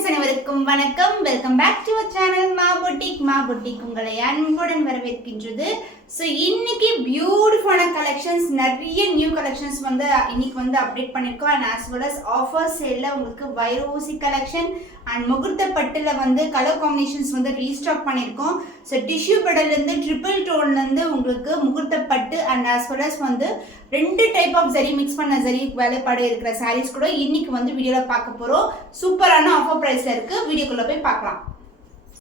Friends அனைவருக்கும் வணக்கம். Welcome back to our channel Maa boutique உங்களை அன்புடன் வரவேற்கின்றது. ஸோ இன்னைக்கு பியூட்டிஃபுல்லான கலெக்ஷன்ஸ், நிறைய நியூ கலெக்ஷன்ஸ் வந்து இன்னைக்கு வந்து அப்டேட் பண்ணியிருக்கோம். And as well as offer சேலில் உங்களுக்கு வைரோசி கலெக்ஷன் அண்ட் முகூர்த்த பட்டில் வந்து கலர் காம்பினேஷன்ஸ் வந்து ரீஸ்டாக் பண்ணியிருக்கோம். ஸோ டிஷ்யூ பெடல்லேருந்து ட்ரிபிள் டோன்லேருந்து உங்களுக்கு முகூர்த்த பட்டு அண்ட் ஆஸ் வெல் அஸ் வந்து 2 டைப் ஆஃப் ஜரி மிக்ஸ் பண்ண ஜரி வேலைப்பாடு இருக்கிற சாரீஸ் கூட இன்னைக்கு வந்து வீடியோவில் பார்க்க போகிறோம். சூப்பரான ஆஃபர் ப்ரைஸில் இருக்குது. வீடியோக்குள்ளே போய் பார்க்கலாம்.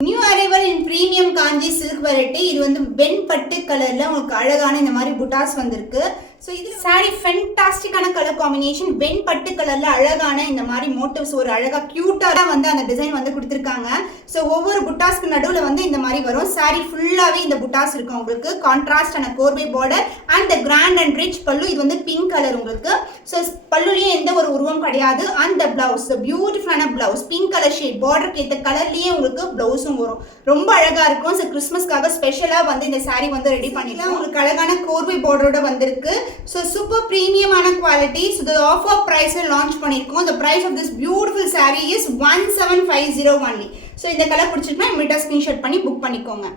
நியூ அரைவல் இன் பிரீமியம் காஞ்சி சில்க் வெரைட்டி. இது வந்து வெண் பட்டு கலர்ல உங்களுக்கு அழகான இந்த மாதிரி புட்டாஸ் வந்திருக்கு. ஸோ இது சாரி ஃபென்டாஸ்டிக்கான கலர் காம்பினேஷன். வெண் பட்டு கலர்ல அழகான இந்த மாதிரி மோட்டிவ்ஸ், ஒரு அழகா கியூட்டா தான் வந்து அந்த டிசைன் வந்து கொடுத்துருக்காங்க. ஸோ ஒவ்வொரு புட்டாஸ்க்கு நடுவில் வந்து இந்த மாதிரி வரும். சாரி ஃபுல்லாவே இந்த புட்டாஸ் இருக்கும். உங்களுக்கு கான்ட்ராஸ்டான கோர்வை border and grand and rich பல்லு. இது வந்து பிங்க் கலர் உங்களுக்கு. ஸோ பல்லுலயே எந்த ஒரு உருவம் கிடையாது. அந்த பிளவுஸ் பியூட்டிஃபுல்லான பிளவுஸ், பிங்க் கலர் ஷேட் பார்டருக்கு ஏற்ற கலர்லயே உங்களுக்கு பிளவுஸும் வரும். ரொம்ப அழகா இருக்கும். ஸோ கிறிஸ்மஸ்க்காக ஸ்பெஷலா வந்து இந்த சாரி வந்து ரெடி பண்ணிக்கலாம். உங்களுக்கு அழகான கோர்வை பார்டரோட வந்திருக்கு. So super premium ana quality. So the offer price launch பண்ணிருக்கோம். The price of this beautiful saree is 1750 only. So இந்த கலர் பிடிச்சிருந்தா இமிடியேட்டா ஸ்கிரீன்ஷாட் பண்ணி புக் பண்ணிக்கோங்க.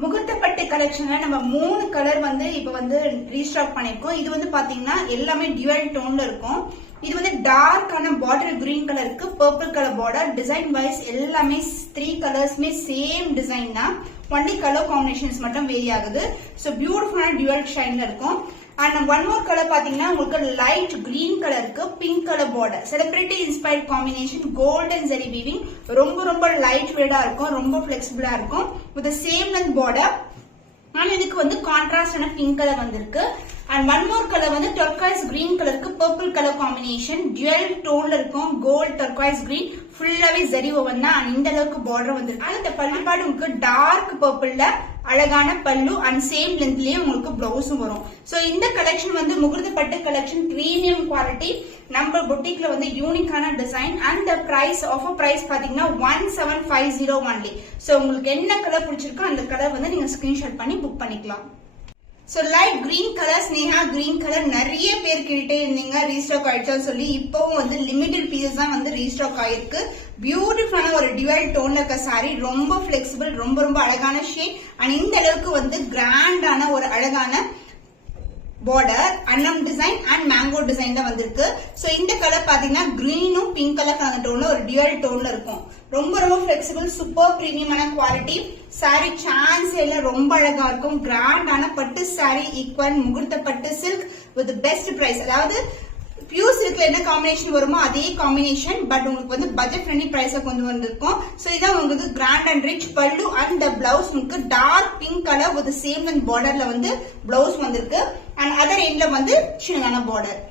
முகூர்த்த பட்டு கலெக்ஷன்ல நம்ம 3 கலர் வந்து இப்போ வந்து ரீஸ்டாக் பண்ணிருக்கோம். இது வந்து பாத்தீங்கன்னா எல்லாமே டியூவல் டோன்ல இருக்கும். இது வந்து டார்க்கான பாட்டில் கிரீன் கலருக்கு purple colour border. Design wise எல்லாமே 3 கலர்ஸ்மே சேம் டிசைன் தான். ஒன்லி கலர் காம்பினேஷன்ஸ் மட்டும் வேரி ஆகுது. ஸோ பியூட்டிஃபுல்லான டியூவல் ஷைன்ல இருக்கும். அண்ட் ஒன் மோர் கலர் பாத்தீங்கன்னா உங்களுக்கு லைட் கிரீன் கலருக்கு pink colour border. Celebrity inspired combination, golden zari weaving. ரொம்ப லைட் வெயிட்டா இருக்கும், ரொம்ப பிளெக்சிபிளா இருக்கும். With same length border. ஆனா இதுக்கு வந்து கான்ட்ராஸ்டான பிங்க் கலர் வந்திருக்கு. அண்ட் ஒன் மோர் கலர் வந்து டர்காய்ஸ் கிரீன் கலருக்கு பர்பிள் கலர் காம்பினேஷன். டியூவல் டோன்ல இருக்கும். கோல்ட் டர்காய்ஸ் கிரீன் ஃபுல்லாவே ஜரி ஓவன் தான். அண்ட் இந்த அளவுக்கு பார்டர் வந்திருக்கு. அந்த பல்லுபாடு உங்களுக்கு டார்க் பர்பிள்ல அழகான பல்லு அண்ட் சேம் லென்த்லயே உங்களுக்கு பிளவுஸும் வரும். சோ இந்த கலெக்ஷன் வந்து முகூர்த்த பட்டு கலெக்ஷன், பிரீமியம் குவாலிட்டி, நம்ம பொட்டிக்ல வந்து யூனிக்கான design. And price, offer price பாத்தீங்கன்னா 1750 only. சோ உங்களுக்கு என்ன கலர் பிடிச்சிருக்கோ அந்த கலர் வந்து நீங்க ஸ்கிரீன்ஷாட் பண்ணி புக் பண்ணிக்கலாம். So light green colour, Sneha green colour நிறைய பேர் கேட்டே இருந்தீங்க ரீஸ்டாக் ஆயிடுச்சான்னு சொல்லி. இப்பவும் வந்து லிமிடெட் பீசஸ் தான் வந்து ரீஸ்டாக் ஆயிருக்கு. பியூட்டிஃபுல்லான ஒரு டிவைட் டோன்ல இருக்க சாரி, ரொம்ப பிளெக்சிபிள், ரொம்ப அழகான ஷேட். அண்ட் இந்த அளவுக்கு வந்து கிராண்டான ஒரு அழகான பார்டர், அன்னம் டிசைன் அண்ட் மேங்கோ டிசைன் தான் வந்திருக்கு. சோ இந்த கலர் பாத்தீங்கன்னா கிரீனும் பிங்க் கலர் கலந்த டோன்ல ஒரு டியூவல் டோன்ல இருக்கும். ரொம்ப பிளெக்சிபிள், சூப்பர் பிரீமியமான குவாலிட்டி. சாரி சான்ஸ் எல்லாம் ரொம்ப அழகா இருக்கும். கிராண்டான பட்டு சாரி, ஈக்குவல் முகூர்த்த பட்டு சில்க் வித் பெஸ்ட் பிரைஸ். அதாவது பியூர் சில்க்ல என்ன காம்பினேஷன் வருமோ அதே காம்பினேஷன், பட் உங்களுக்கு வந்து பட்ஜெட் ஃப்ரெண்ட்லி பிரைஸ கொண்டு வந்திருக்கும். சோ இதான் உங்களுக்கு கிராண்ட் அண்ட் ரிச் பல்லு. அண்ட் பிளவுஸ் உங்களுக்கு dark pink colour with same length பார்டர்ல வந்து பிளவுஸ் வந்திருக்கு. அண்ட் அதர் எண்ட்ல வந்து சின்னதான பார்டர்.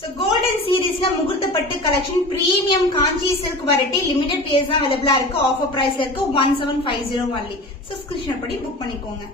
சோ கோல்டன் சீரீஸ்ல முகூர்த்த பட்டு collection, premium Kanchi silk variety, limited piece தான் அவைலபிளா இருக்கு. ஆஃபர் பிரைஸ்ல இருக்கு 1750 only. சோ ஸ்கிரீன்ஷாட் பண்ணி புக் பண்ணிக்கோங்க.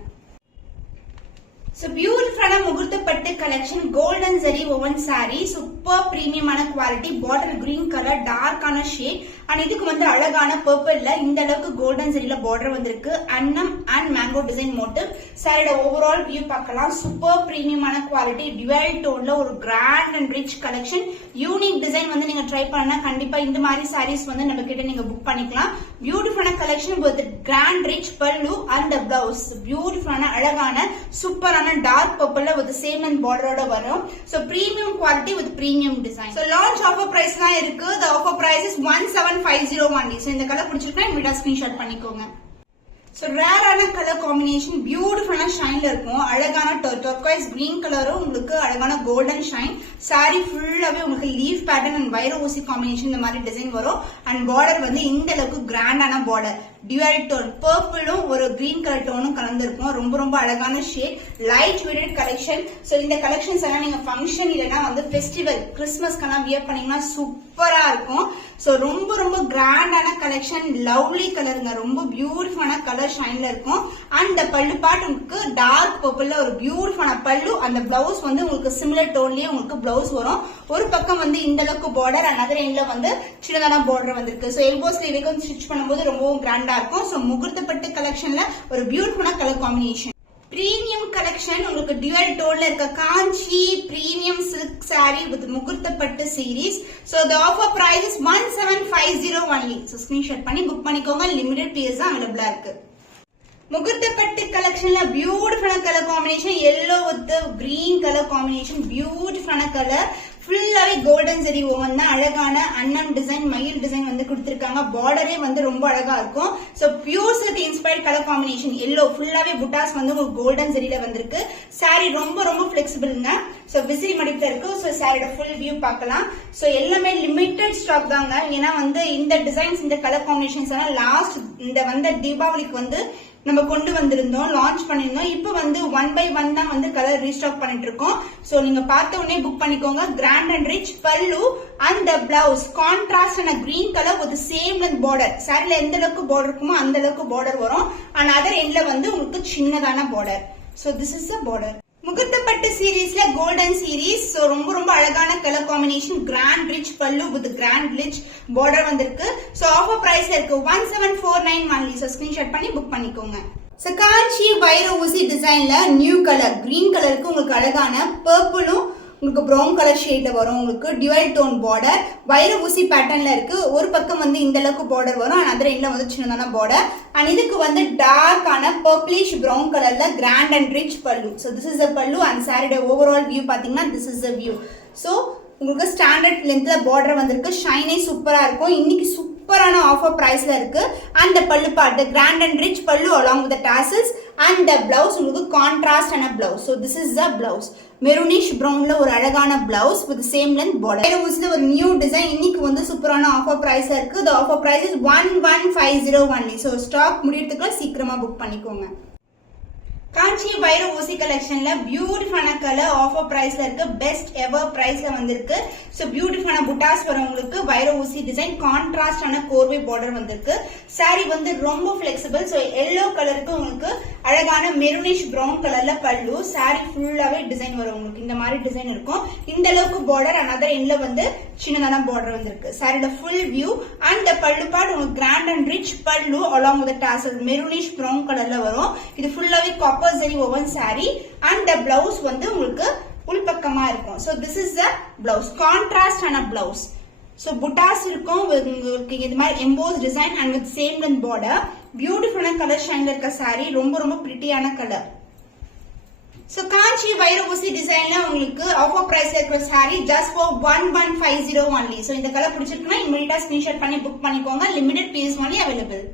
So beautiful முகூர்த்த பட்டு collection, golden zari woven sari, super பிரீமியமான குவாலிட்டி, பாட்டில் கிரீன் கலர், டார்க்கான ஷேட். அண்ட் இதுக்கு வந்து அழகான பர்பிள்ல இந்த அளவுக்கு கோல்டன் ஜரியில பார்டர் வந்திருக்கு. அன்னம் அண்ட் மேங்கோ டிசைன் மோட்டிவ். சாரியோட ஓவரால் வியூ பார்க்கலாம். சூப்பர் பிரீமியமான குவாலிட்டி, டிவைட் டோன்ல ஒரு grand and rich collection. Unique design வந்து நீங்க ட்ரை பண்ணா கண்டிப்பா இந்த மாதிரி சாரீஸ் வந்து நம்ம கிட்ட நீங்க புக் பண்ணிக்கலாம். பியூட்டிஃபுல்லான கலெக்ஷன் வித் கிராண்ட் ரிச் பல்லு அண்ட் பிளவுஸ். பியூட்டிஃபுல்லான அழகான சூப்பரான டார்க் பர்பிள்ல வித் சேம் அண்ட் பார்டரோட வரும். So premium quality with premium design. So launch offer price தான் இருக்கு. The offer price is 1750 only. So இந்த கலர் பிடிச்சிருக்கா இமிடியேட்டா ஸ்கிரீன்ஷாட் பண்ணிக்கோங்க. சோ ரேரான கலர் காம்பினேஷன், பியூட்டிஃபுல்லான ஷைன்ல இருக்கும். அழகான டர்காய்ஸ் கிரீன் கலரும் உங்களுக்கு அழகான கோல்டன் ஷைன். சாரி ஃபுல்லாவே உங்களுக்கு லீஃப் பேட்டர்ன் அண்ட் வைர ஊசி காம்பினேஷன் இந்த மாதிரி டிசைன் வரும். அண்ட் பார்டர் வந்து இந்த அளவுக்கு கிராண்டான பார்டர், டியூவல் டோன், பர்பிளும் ஒரு கிரீன் கலர் டோனும் கலந்துருக்கும். ரொம்ப அழகான shade, light weighted collection. So இந்த கலெக்ஷன்ஸ் எல்லாம் நீங்க ஃபங்க்ஷன் இல்லைன்னா வந்து ஃபெஸ்டிவல் கிறிஸ்மஸ்க்கெல்லாம் வியர் பண்ணீங்கன்னா சூப்பரா இருக்கும். சோ ரொம்ப கிராண்டான கலெக்ஷன், லவ்லி கலருங்க, ரொம்ப பியூட்டிஃபுல்லான கலர் ஷைன்ல இருக்கும். அண்ட் பல்லு பார்ட் உங்களுக்கு டார்க் பர்பிள்ல ஒரு பியூட்டிஃபுல்லான பல்லு. அந்த பிளவுஸ் வந்து உங்களுக்கு சிமிலர் டோன்லயே உங்களுக்கு பிளவுஸ் வரும். ஒரு பக்கம் வந்து இந்த அளவுக்கு பார்டர், அனதர் எண்ட்ல வந்து சின்னதான பார்டர் வந்திருக்கு. சோ எல்போ ஸ்லீவுக்கு ஸ்டிச் பண்ணும்போது ரொம்பவும் கிராண்டா இருக்கும். சோ முகூர்த்த பட்டு கலெக்ஷன்ல ஒரு பியூட்டிஃபுல்லான கலர் காம்பினேஷன். பிரீமியம் கலெக்ஷன் உங்களுக்கு டியூவல் டோன்ல இருக்க காஞ்சி பிரீமியம் சில்க் சாரி வித் முகூர்த்த பட்டு series. So the offer price is 1750 1150 only. So screenshot பண்ணி புக் பண்ணிக்கோங்க. லிமிடெட் பீஸ் தான் அவைலபிளா இருக்கு. முகூர்த்த பட்டு கலெக்ஷன்ல பியூட்டிஃபுல்லான colour combination, yellow with green colour combination, பியூட்டிஃபுல்லான கலர், ஃபுல்லாவே கோல்டன் ஜெரி ஓவன் தான். அழகான அன்னம் டிசைன், மயில் டிசைன் வந்து கொடுத்திருக்காங்க. பார்டரே வந்து ரொம்ப அழகா இருக்கும். So pure silk inspired colour combination, yellow ஃபுல்லாவே புட்டாஸ் வந்து உங்களுக்கு கோல்டன் ஜெரியில வந்திருக்கு. சாரி ரொம்ப ரொம்ப பிளெக்சிபிள்ங்க. சோ விசிறி மடிப்புல இருக்கு. சோ சாரியோட ஃபுல் வியூ பார்க்கலாம். சோ எல்லாமே லிமிட்டட் ஸ்டாக் தாங்க. ஏன்னா வந்து இந்த டிசைன்ஸ், இந்த கலர் காம்பினேஷன்ஸ் எல்லாம் லாஸ்ட் இந்த வந்த தீபாவளிக்கு வந்து நம்ம கொண்டு வந்திருந்தோம், லான்ச் பண்ணிருந்தோம். இப்ப வந்து 1 by 1 தான் வந்து கலர் ரீஸ்டாக் பண்ணிட்டு இருக்கோம். சோ நீங்க பார்த்த உடனே புக் பண்ணிக்கோங்க. கிராண்ட் அண்ட் ரிச் பல்லு and the blouse contrast and green colour with same length border. சாரில எந்த அளவுக்கு பார்டர் இருக்குமோ அந்த அளவுக்கு பார்டர் வரும். அண்ட் அதர் எண்ட்ல வந்து உங்களுக்கு சின்னதான border. So this is a border. முகூர்த்த பட்டு சீரீஸ்ல கோல்டன் சீரீஸ். சோ ரொம்ப ரொம்ப அழகான கலர் காம்பினேஷன், கிராண்ட் ரிச் பல்லு வித் கிராண்ட் ரிச் பார்டர் வந்திருக்கு. சோ ஆஃபர் பிரைஸ்ல இருக்கு 1749 only. சோ ஸ்கிரீன்ஷாட் பண்ணி புக் பண்ணிக்கோங்க. காஞ்சி வைர ஊசி டிசைன்ல நியூ கலர் கிரீன் கலருக்கு உங்களுக்கு அழகான பர்பிளும் உங்களுக்கு ப்ரௌன் கலர் ஷேட்ல வரும். உங்களுக்கு டியூவல் டோன் பார்டர், வைர ஊசி பேட்டர்ன்ல இருக்கு. ஒரு பக்கம் வந்து இந்த அளவுக்கு பார்டர் வரும். அண்ட் அதர் எண்ட்ல வந்து சின்னதான பார்டர். அண்ட் இதுக்கு வந்து டார்க்கான பர்பிளிஷ் ப்ரௌன் கலர்ல கிராண்ட் அண்ட் ரிச் பல்லு. ஸோ திஸ் இஸ் அ பல்லு. அண்ட் சாரியோட ஓவரால் வியூ பாத்தீங்கன்னா this is a view. So உங்களுக்கு ஸ்டாண்டர்ட் லென்த்ல பார்டர் வந்திருக்கு. ஷைனே சூப்பரா இருக்கும். இன்னைக்கு சூப்பரான ஆஃபர் பிரைஸ்ல இருக்கு. அண்ட் பல்லு பார்ட் கிராண்ட் அண்ட் ரிச் பல்லு along with tassels. And the blouse உங்களுக்கு கான்ட்ராஸ்ட் ஆன blouse. So this is the blouse. Maroonish ப்ரௌன்ல ஒரு அழகான blouse with same length border. வேற ஊசில ஒரு நியூ டிசைன் இன்னைக்கு வந்து சூப்பரான ஆஃபர் பிரைஸ்ல இருக்கு. The offer price is 1150 only. So stock முடியறதுக்குள்ள சீக்கிரமா புக் பண்ணிக்கோங்க. காஞ்சி வைர ஊசி கலெக்ஷன்ல பியூட்டிஃபுல்லான கலர் ஆஃபர் பிரைஸ்ல இருக்கு. பெஸ்ட் எவர் பிரைஸ்ல வந்திருக்கு. சோ பியூட்டிஃபுல்லான புட்டாஸ் வரும் உங்களுக்கு. வைர ஊசி டிசைன், கான்ட்ராஸ்டான கோர்வை பார்டர் வந்திருக்கு. சாரி வந்து ரொம்ப பிளெக்சிபிள். சோ எல்லோ கலருக்கு உங்களுக்கு அழகான மெரூனிஷ் ப்ரௌன் கலர்ல பல்லு. சாரி ஃபுல்லாவே டிசைன் வரும் உங்களுக்கு. இந்த மாதிரி டிசைன் இருக்கும். இந்த அளவுக்கு பார்டர் அண்ட் அதர் எண்ட்ல வந்து சின்னதான பார்டர் வந்திருக்கு. சாரியோட ஃபுல் வியூ அண்ட் பல்லு பார்ட் உங்களுக்கு கிராண்ட் அண்ட் ரிச் பல்லு along with tassel maroonish brown கலர்ல வரும். இது ஃபுல்லாவே zari woven sari. And the blouse வந்து உங்களுக்கு உள்பக்கமா இருக்கும். So this is the blouse, contrast ஆன பிளவுஸ். சோ புட்டாஸ் இருக்கும் உங்களுக்கு. இது மாதிரி emboss design and with same length border. பியூட்டிஃபுல்லான கலர் ஷைன்ல இருக்க சாரி. ரொம்ப ரொம்ப பிரிட்டியான கலர். சோ காஞ்சி வைர ஊசி டிசைன்ல உங்களுக்கு ஆஃபர் பிரைஸ்ல இருக்கிற sari just for 1150 only. So இந்த கலர் பிடிச்சிருக்குன்னா இமிடியேட்டா ஸ்கிரீன்ஷாட் பண்ணி புக் பண்ணிக்கோங்க. Limited piece only available.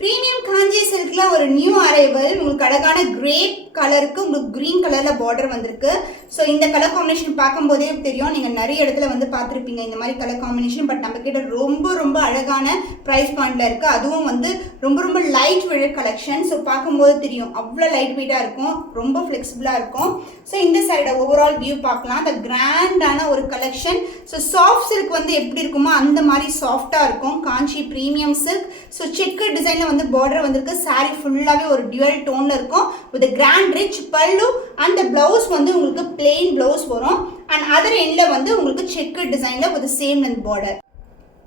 Premium Kanchi சில்க்ல ஒரு நியூ அரைவல். உங்களுக்கு அழகான கிரேப் கலருக்கு உங்களுக்கு கிரீன் கலர்ல பார்டர் வந்திருக்கு. ஸோ இந்த கலர் காம்பினேஷன் பார்க்கும்போதே தெரியும். நீங்க நிறைய இடத்துல வந்து பார்த்துருப்பீங்க இந்த மாதிரி கலர் காம்பினேஷன். பட் நம்ம கிட்ட ரொம்ப ரொம்ப அழகான பிரைஸ் பாயிண்ட்ல இருக்கு. அதுவும் வந்து ரொம்ப ரொம்ப லைட் வெயிட் கலெக்ஷன். ஸோ பார்க்கும்போது தெரியும் அவ்வளோ லைட் வெயிட்டா இருக்கும், ரொம்ப ஃபிளெக்சிபிளா இருக்கும். ஸோ இந்த சைட ஓவரால் வியூ பார்க்கலாம். அந்த கிராண்டான ஒரு கலெக்ஷன். ஸோ சாஃப்ட் சில்க் வந்து எப்படி இருக்குமோ அந்த மாதிரி சாஃப்டா இருக்கும் காஞ்சி பிரீமியம் சில்க். ஸோ செக்கு டிசைன்ல வந்து பார்டர் வந்திருக்கு. சாரி ஃபுல்லாவே ஒரு டியூவல் டோன்ல இருக்கும் வித் கிராண்ட் ரிச் பல்லு. அந்த பிளவுஸ் வந்து உங்களுக்கு பிளெயின் பிளவுஸ் வரும். அண்ட் அதர் எண்ட்ல வந்து உங்களுக்கு செக்கு டிசைன்ல with same length border.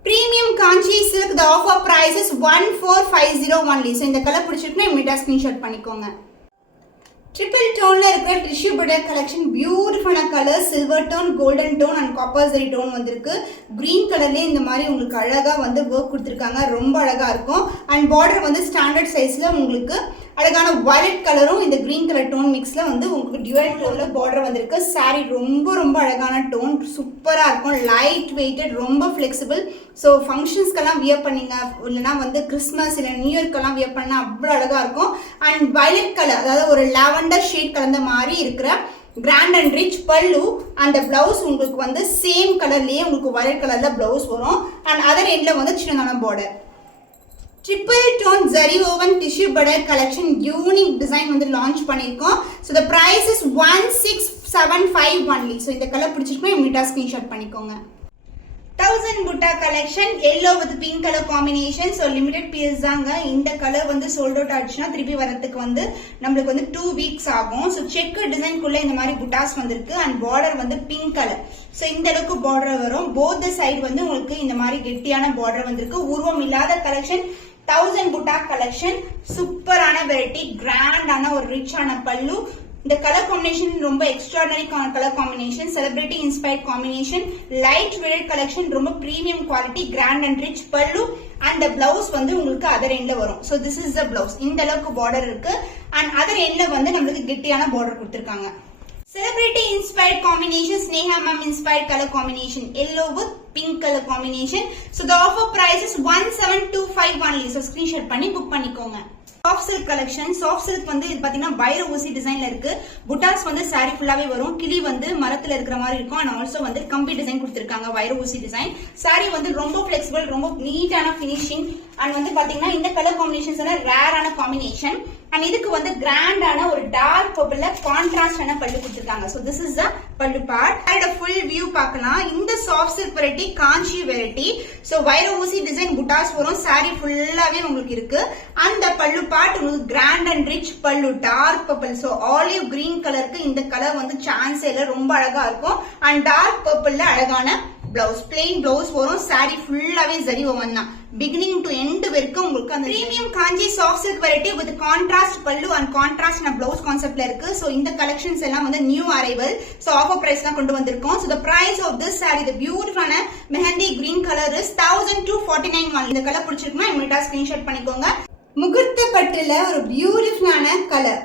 Premium Kanchi silk the offer price is 1450 only. So இந்த கலர் பிடிச்சிருக்குன்னா இமிடியேட்டா ஸ்கிரீன்ஷாட் பண்ணிக்கோங்க. ட்ரிபிள் டோன்ல இருக்கிற டிஷ்யூ பார்டர் கலெக்ஷன். பியூட்டிஃபுல்லான colour, silver tone, golden tone and copper zari tone வந்திருக்கு. கிரீன் கலர்லயே இந்த மாதிரி உங்களுக்கு அழகா வந்து ஒர்க் கொடுத்துருக்காங்க. ரொம்ப அழகா இருக்கும். அண்ட் பார்டர் வந்து ஸ்டாண்டர்ட் சைஸ்ல உங்களுக்கு அழகான வயலட் கலரும் இந்த கிரீன் கலர் டோன் மிக்ஸ்ல வந்து உங்களுக்கு டியூவல் டோன்ல பார்டர் வந்திருக்கு. சாரி ரொம்ப ரொம்ப அழகான டோன், சூப்பரா இருக்கும். லைட் வெயிட்டட், ரொம்ப ஃபிளெக்சிபிள். ஸோ ஃபங்க்ஷன்ஸ்க்கெல்லாம் வியர் பண்ணீங்க, இல்லைன்னா வந்து கிறிஸ்மஸ் இல்லை நியூ இயர்க்கெல்லாம் வியர் பண்ணால் அவ்வளோ அழகாக இருக்கும். அண்ட் வயலட் கலர், அதாவது ஒரு லாவெண்டர் ஷேட் கலந்த மாதிரி இருக்கிற கிராண்ட் அண்ட் ரிச் பல்லு. அந்த பிளவுஸ் உங்களுக்கு வந்து சேம் கலர்லேயே உங்களுக்கு வயலட் கலரில் பிளவுஸ் வரும். அண்ட் அதர் எண்டில் வந்து சின்னதான border. Triple tone zari woven tissue border collection unique design வந்து லான்ச் பண்ணியிருக்கோம். So the price is 1675 only. So இந்த கலர் பிடிச்சிருக்கோம் இமிடியேட்டா ஸ்கிரீன்ஷாட் பண்ணிக்கோங்க. 1000 butta collection yellow with pink color combination. So limited piece தாங்க. இந்த கலர் வந்து சோல்ட் அவுட் ஆச்சுன்னா திருப்பி வரதுக்கு வந்து நம்மளுக்கு வந்து 2 weeks ஆகும். ஸோ செக் டிசைன்குள்ள இந்த மாதிரி புட்டாஸ் வந்திருக்கு. அண்ட் பார்டர் வந்து பிங்க் கலர். ஸோ இந்த அளவுக்கு பார்டர் வரும். போத் சைடு வந்து உங்களுக்கு இந்த மாதிரி கெட்டியான பார்டர் வந்திருக்கு. உருவம் இல்லாத கலெக்ஷன் 1000 புட்டா கலெக்ஷன். சூப்பரான வெரைட்டி, கிராண்டான ஒரு ரிச்சான பல்லு, இந்த கலர் காம்பினேஷன் ரொம்ப extraordinary colour combination, celebrity inspired combination, light weight collection, ரொம்ப premium quality, grand and rich பல்லு. அந்த பிளவுஸ் வந்து உங்களுக்கு அதர் எண்ட்ல வரும். So this is the blouse. இந்த அளவுக்கு பார்டர் இருக்கு. அண்ட் அதர் எண்ட்ல வந்து நம்மளுக்கு கெட்டியான பார்டர் கொடுத்திருக்காங்க. Celebrity inspired combination, Sneha ma'am inspired color combination, yellow with pink color combination. So the offer price is 1725 only. So screenshot பண்ணி book பண்ணிக்கோங்க. Soft silk collection. Soft silk வந்து இது பாத்தீங்கன்னா வைர ஊசி டிசைன்ல இருக்கு. புட்டாஸ் வந்து சாரி ஃபுல்லாவே வரும். கிளி வந்து மரத்துல இருக்கிற மாதிரி இருக்கும். அண்ட் ஆல்சோ வந்து கம்பி டிசைன் கொடுத்திருக்காங்க, வைர ஊசி டிசைன். சாரி வந்து ரொம்ப பிளெக்சிபிள், ரொம்ப நீட்டான பினிஷிங். அண்ட் வந்து பாத்தீங்கன்னா இந்த கலர் காம்பினேஷன்ஸ் எல்லாம் ரேரான காம்பினேஷன். அண்ட் இதுக்கு வந்து கிராண்டான ஒரு டார்க் பர்பிள்ல கான்ட்ராஸ்டான பல்லு கொடுத்திருக்காங்க. சோ திஸ் இஸ் த பல்லு பார்ட். அதோட ஃபுல் வியூ பார்க்கலாம். இந்த சாஃப்ட் சில்க் வெரைட்டி காஞ்சி வெரைட்டி. சோ வைர ஊசி டிசைன் புட்டாஸ் வரும். சாரி ஃபுல்லாவே உங்களுக்கு இருக்கு. அந்த பல்லு பார்ட் உங்களுக்கு grand and rich pallu, dark purple. So olive green கலருக்கு இந்த கலர் வந்து சான்ஸ் இல்ல, ரொம்ப அழகா இருக்கும். அண்ட் டார்க் பர்பிள்ல அழகான பிளவுஸ், பிளெயின் பிளவுஸ் வரும். சாரி ஃபுல்லாவே ஜரி ஓவன் தான், பிகினிங் டு எண்ட் வரைக்கும் உங்களுக்கு அந்த premium Kanchi soft silk variety with contrast பல்லு அண்ட் கான்ட்ராஸ்ட் பிளவுஸ் கான்செப்ட்ல இருக்கு. சோ இந்த கலெக்ஷன்ஸ் எல்லாம் வந்து new arrival. So offer price தான் கொண்டு வந்திருக்கோம். So the price of this sari, the பியூட்டிஃபுல்லான mehndi green colour is 1249 only. இந்த கலர் பிடிச்சிருக்குன்னா இமிடியேட்டா ஸ்கிரீன்ஷாட் பண்ணிக்கோங்க. முகூர்த்த பட்டுல ஒரு பியூட்டிஃபுல்லான கலர்,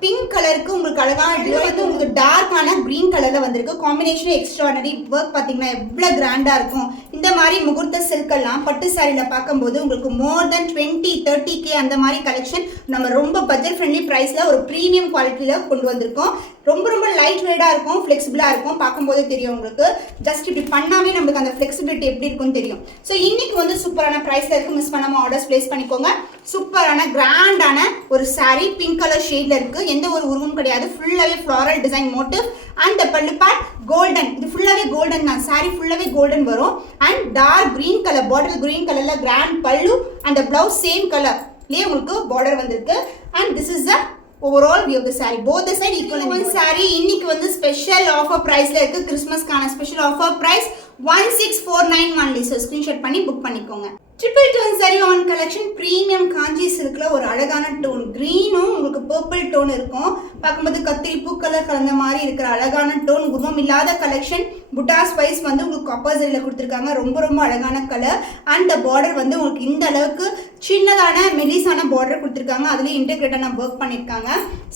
பிங்க் கலருக்கு உங்களுக்கு அழகான வந்து உங்களுக்கு டார்க்கான கிரீன் கலர்ல வந்திருக்கு. Combination extraordinary. ஒர்க் பாத்தீங்கன்னா எவ்வளவு கிராண்டா இருக்கும். இந்த மாதிரி முகூர்த்த சில்க் எல்லாம் பட்டு சாரியில பார்க்கும்போது உங்களுக்கு மோர் தென் 20-30K அந்த மாதிரி கலெக்ஷன் நம்ம ரொம்ப பட்ஜெட் ஃப்ரெண்ட்லி பிரைஸ்ல ஒரு பிரீமியம் குவாலிட்டியில கொண்டு வந்திருக்கோம். ரொம்ப ரொம்ப லைட் வெயிட்டா இருக்கும், ஃபிளெக்சிபிளா இருக்கும். பார்க்கும்போது தெரியும் உங்களுக்கு. ஜஸ்ட் இப்படி பண்ணாமே நம்மளுக்கு அந்த ஃபிளெக்சிபிலிட்டி எப்படி இருக்கும்னு தெரியும். ஸோ இன்னைக்கு வந்து சூப்பரான பிரைஸ்ல இருக்கு. மிஸ் பண்ணாம ஆர்டர்ஸ் பிளேஸ் பண்ணிக்கோங்க. சூப்பரான கிராண்டான ஒரு சாரி, பிங்க் கலர் ஷேட்ல இருக்கு. எந்த ஒரு உருவம் கிடையாது. ஃபுல்லாவே ஃப்ளாரல் டிசைன் மோட்டிவ். அண்ட் பல்லு பார்ட் கோல்டன். இது ஃபுல்லாவே கோல்டன் தான். சாரி ஃபுல்லாவே கோல்டன் வரும். And dark green colour, bottle green கலர்ல கிராண்ட் பல்லு. அந்த பிளவுஸ் சேம் கலர்லயே உங்களுக்கு பார்டர் வந்திருக்கு. And this is the overall view of the saree. Both the side equal. One saree இன்னைக்கு வந்து ஸ்பெஷல் ஆஃபர் பிரைஸ்ல இருக்கு. கிறிஸ்மஸ்க்கான special offer price 1649 only. So screenshot பண்ணி புக் பண்ணிக்கோங்க. Triple tone saree on collection, premium Kanchi சில்க்ல ஒரு அழகான டோன், கிரீனும் உங்களுக்கு பர்பிள் டோன் இருக்கும். பார்க்கும்போது கத்திரி பூ கலர் கலந்த மாதிரி இருக்கிற அழகான டோன், உருவம் இல்லாத கலெக்ஷன். புட்டாஸ் வைஸ் வந்து உங்களுக்கு காப்பர் சரியில கொடுத்துருக்காங்க. ரொம்ப ரொம்ப அழகான கலர். அண்ட் பார்டர் வந்து உங்களுக்கு இந்த அளவுக்கு சின்னதான மெலிசான பார்டர் கொடுத்துருக்காங்க. அதுலேயும் இன்டெகிரேட்டான ஒர்க் பண்ணியிருக்காங்க.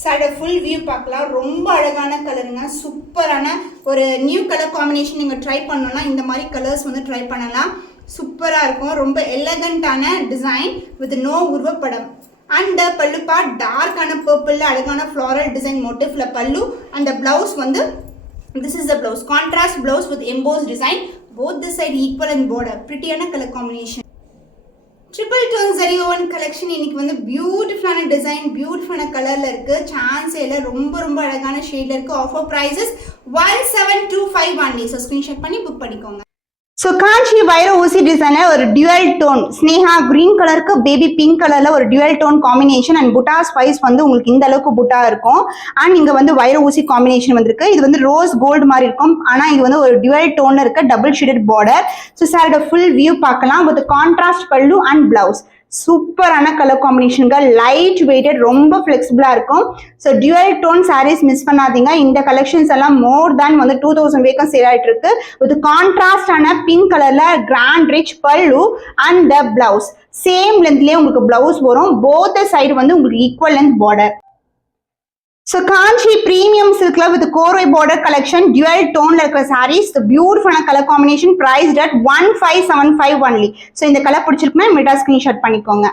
சைட ஃபுல் வியூ பார்க்கலாம். ரொம்ப அழகான கலருங்க. சூப்பரான ஒரு நியூ கலர் காம்பினேஷன் நீங்கள் ட்ரை பண்ணணும்னா இந்த மாதிரி கலர்ஸ் வந்து ட்ரை பண்ணலாம். சூப்பராக இருக்கும். ரொம்ப எலகண்டான டிசைன் வித் நோ உருவப்படம். அண்ட் பல்லு பார்ட் டார்க்கான பர்பிள்ல அழகான ஃப்ளாரல் டிசைன் மோட்டிவ்ல பல்லு. அந்த பிளவுஸ் வந்து this is the blouse, contrast blouse with embossed design. Both the side equal and border. Prettyயான colour combination. Triple tone zari woven collection இன்னைக்கு வந்து பியூட்டிஃபுல்லான டிசைன், பியூட்டிஃபுல்லான கலர்ல இருக்கு. சான்ஸே இல்லை, ரொம்ப ரொம்ப அழகான ஷேட்ல இருக்கு. Offer prices 1725 only. So screenshot பண்ணி புக் பண்ணிக்கோங்க. ஸோ காஞ்சி வைர ஊசி டிசைனர் ஒரு டியூவல் டோன், ஸ்னேஹா கிரீன் கலருக்கு பேபி பிங்க் கலர்ல ஒரு dual tone combination. And buttas wise வந்து உங்களுக்கு இந்த அளவுக்கு புட்டா இருக்கும். அண்ட் இங்க வந்து வைர ஊசி காம்பினேஷன் வந்திருக்கு. இது வந்து ரோஸ் கோல்டு மாதிரி இருக்கும். ஆனா இது வந்து ஒரு டியூவல் டோன்ல இருக்க டபுள் ஷேடட் பார்டர். ஸோ சாரோட ஃபுல் வியூ பார்க்கலாம். வித் கான்ட்ராஸ்ட் பல்லு அண்ட் பிளவுஸ். சூப்பரான கலர் காம்பினேஷன்கள், லைட் வெயிட்டட், ரொம்ப ஃபிளெக்சிபிளா இருக்கும். So dual tone saris miss பண்ணாதீங்க. இந்த கலெக்ஷன்ஸ் எல்லாம் மோர் தேன் வந்து 2000 வேக்கம் சேல் ஆயிட்டு இருக்கு. வித் கான்ட்ராஸ்டான பிங்க் கலர்ல கிராண்ட் ரிச் பல்லு அண்ட் த பிளவுஸ் சேம் லென்த்லயே உங்களுக்கு பிளவுஸ் வரும். போத் சைடு வந்து உங்களுக்கு equal length border. So Kanchi premium silk with Koroi border collection, dual tone like sarees, the beautiful color combination priced at 1575 only. So in the color pudichirukna meta screenshot பண்ணிக்கோங்க.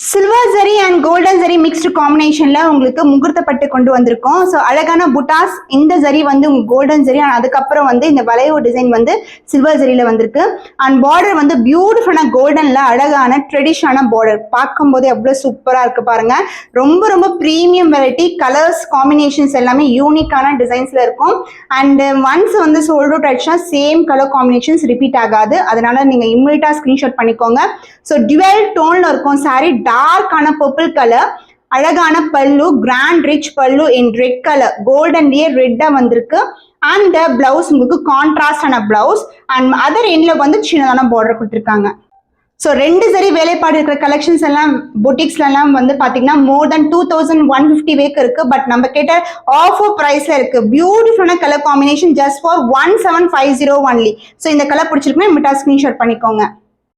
Silver zari and golden zari mixed காம்பினேஷன்ல உங்களுக்கு முகூர்த்த பட்டு கொண்டு வந்திருக்கோம். So அழகான புட்டாஸ், இந்த ஜரி வந்து உங்களுக்கு கோல்டன் ஜரி, அண்ட் அதுக்கப்புறம் வந்து இந்த வளைவு டிசைன் வந்து சில்வர் ஜரியில வந்திருக்கு. அண்ட் பார்டர் வந்து பியூட்டிஃபுல்லான கோல்டன்ல அழகான ட்ரெடிஷனான பார்டர். பார்க்கும்போது எவ்வளவு சூப்பரா இருக்கு பாருங்க. ரொம்ப ரொம்ப ப்ரீமியம் வெரைட்டி. கலர்ஸ் காம்பினேஷன்ஸ் எல்லாமே யூனிக்கான டிசைன்ஸ்ல இருக்கும். அண்ட் ஒன்ஸ் வந்து சோல்ட் அவுட் ஆயிடுச்சுன்னா சேம் கலர் காம்பினேஷன்ஸ் ரிப்பீட் ஆகாது. அதனால நீங்க இம்மிடியா ஸ்கிரீன்ஷாட் பண்ணிக்கோங்க. ஸோ டுவெல் டோன்ல இருக்கும் சாரி, டார்க்கான பர்பிள் கலர், அழகான பல்லு, கிராண்ட் ரிச் பல்லு இன் ரெட் கலர், கோல்டன்லயே ரெட்டா வந்திருக்கு. அண்ட் பிளவுஸ் உங்களுக்கு கான்ட்ராஸ்டான பிளவுஸ். அண்ட் அதர் எண்ட்ல வந்து சின்னதான பார்டர் கொடுத்துருக்காங்க. ஸோ 2 சரி வேலைப்பாடு இருக்கிற கலெக்ஷன்ஸ் எல்லாம் பொட்டிக்ஸ்லாம் வந்து பார்த்தீங்கன்னா மோர் தென் 2150 வேக்கு இருக்கு. பட் நம்ம கேட்ட ஆஃபர் ப்ரைஸ்ல இருக்கு. பியூட்டிஃபுல்லான colour combination just for 1750 only. So இந்த கலர் பிடிச்சிருக்குன்னா மிட்டா ஸ்கிரீன்ஷாட் பண்ணிக்கோங்க.